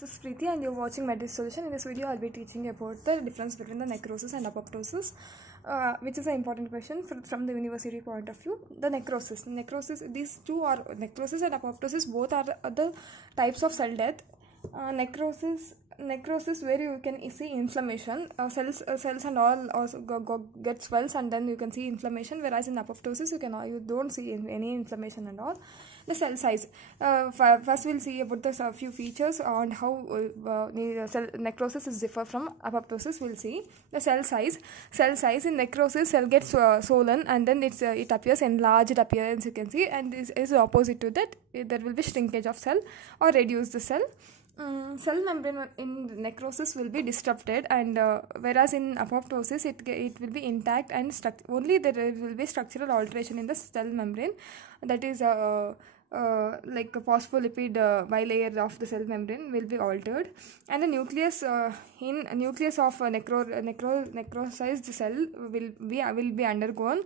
This is Preeti and you're watching Medis Solution. In this video, I'll be teaching you about the difference between the necrosis and apoptosis, which is an important question from the university point of view. The necrosis, these two are necrosis and apoptosis. Both are the types of cell death. Necrosis where you can see inflammation, cells and all also get swells, and then you can see inflammation. Whereas in apoptosis, you don't see any inflammation and all. The cell size. First we'll see about the few features on how necrosis is differ from apoptosis. We'll see the cell size. In necrosis, cell gets swollen and then it appears enlarged appearance, you can see, and this is opposite to that. There will be shrinkage of cell or reduce the cell. Cell membrane in necrosis will be disrupted, and whereas in apoptosis it will be intact and only there will be structural alteration in the cell membrane, that is like a phospholipid bilayer of the cell membrane will be altered, and the nucleus in nucleus of necrosized cell will be undergone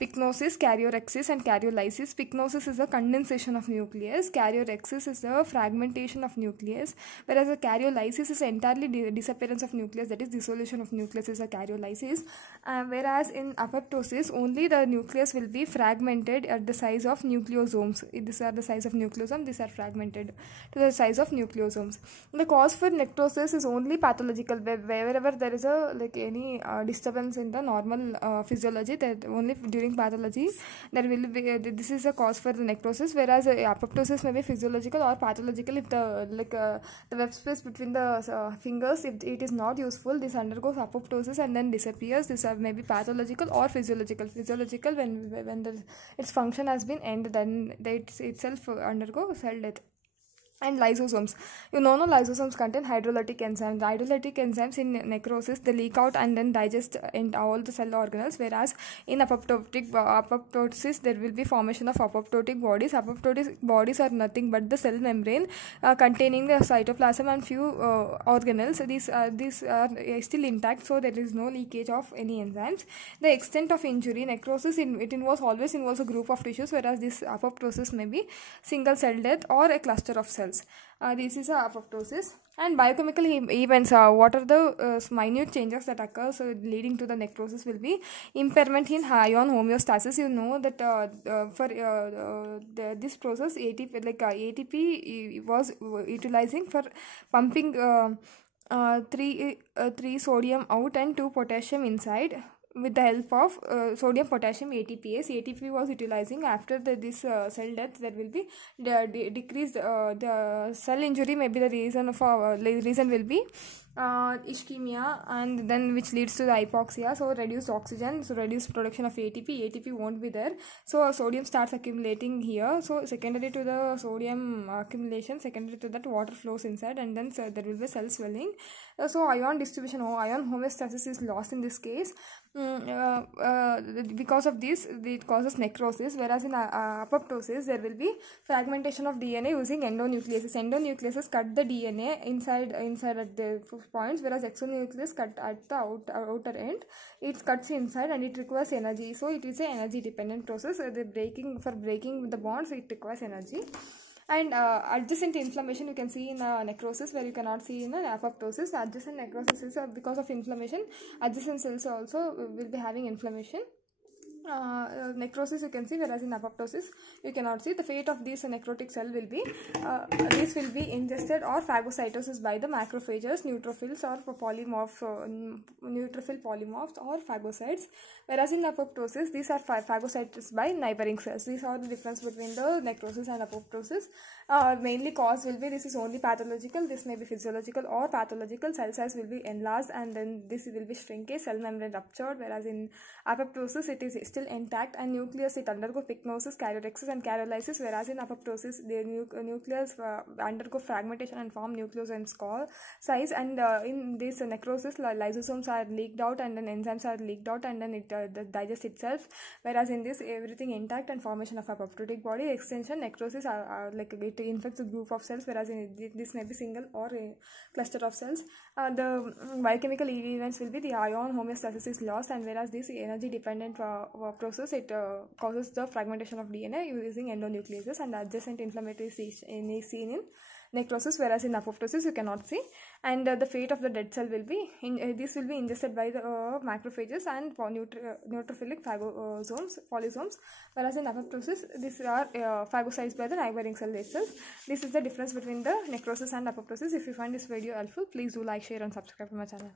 pycnosis, karyorrhexis and karyolysis. Pycnosis is a condensation of nucleus, karyorrhexis is a fragmentation of nucleus, whereas a karyolysis is entirely disappearance of nucleus, that is dissolution of nucleus is a karyolysis. Whereas in apoptosis only the nucleus will be fragmented at the size of nucleosomes. These are the size of nucleosome, these are fragmented to the size of nucleosomes. The cause for necrosis is only pathological, wherever there is a any disturbance in the normal physiology, that only during pathology there will be this is a cause for the necrosis. Whereas apoptosis may be physiological or pathological. If the web space between the fingers, if it is not useful, this undergoes apoptosis and then disappears. This may be pathological or physiological. Physiological when its function has been ended, then it itself undergo cell death. And lysosomes. Lysosomes contain hydrolytic enzymes. Hydrolytic enzymes in necrosis, they leak out and then digest in all the cell organelles, whereas in apoptosis there will be formation of apoptotic bodies. Apoptotic bodies are nothing but the cell membrane containing the cytoplasm and few organelles. These are still intact, so there is no leakage of any enzymes. The extent of injury, necrosis always involves a group of tissues, whereas this apoptosis may be single cell death or a cluster of cells. This is apoptosis. And biochemical events, what are the minute changes that occur leading to the necrosis will be impairment in ion homeostasis. You know that for this process ATP was utilizing for pumping 3 sodium out and 2 potassium inside with the help of sodium potassium ATPase. ATP was utilizing. After this cell death, there will be decreased the cell injury may be the reason will be ischemia, and then which leads to the hypoxia, so reduced oxygen, so reduced production of ATP won't be there, so sodium starts accumulating here. So secondary to the sodium accumulation, secondary to that water flows inside, and then there will be cell swelling. So ion distribution, ion homeostasis is lost in this case. Because of this it causes necrosis. Whereas in apoptosis there will be fragmentation of DNA using endonucleases. Endonucleases cut the DNA inside at the points, whereas exonuclease cut at the outer end. It cuts inside and it requires energy, so it is an energy dependent process. For breaking the bonds, it requires energy. And adjacent inflammation you can see in necrosis, where you cannot see in apoptosis. Adjacent necrosis is because of inflammation. Adjacent cells also will be having inflammation. Necrosis you can see, whereas in apoptosis you cannot see. The fate of this necrotic cell will be this will be ingested or phagocytosis by the macrophages, neutrophils or neutrophil polymorphs or phagocytes. Whereas in apoptosis these are phagocytes by neighboring cells. These are the difference between the necrosis and apoptosis. Mainly cause will be, this is only pathological, this may be physiological or pathological. Cell size will be enlarged and then this will be shrinkage, cell membrane ruptured. Whereas in apoptosis it is still intact, and nucleus it undergo pycnosis, karyorrhexis and karyolysis. Whereas in apoptosis the nucleus undergo fragmentation and form nucleosomes size, and in this necrosis lysosomes are leaked out and then enzymes are leaked out and then it digests itself. Whereas in this everything intact and formation of apoptotic body. Extension, necrosis are it infects a group of cells, whereas in this may be single or a cluster of cells. The biochemical events will be the ion homeostasis is lost, and whereas this energy dependent process, it causes the fragmentation of DNA using endonucleases, and adjacent inflammatory is seen in necrosis, whereas in apoptosis you cannot see. And the fate of the dead cell will be this will be ingested by the macrophages and neutrophilic polysomes, whereas in apoptosis these are phagocytes by the neighboring cell itself. This is the difference between the necrosis and apoptosis. If you find this video helpful, please do like, share and subscribe to my channel.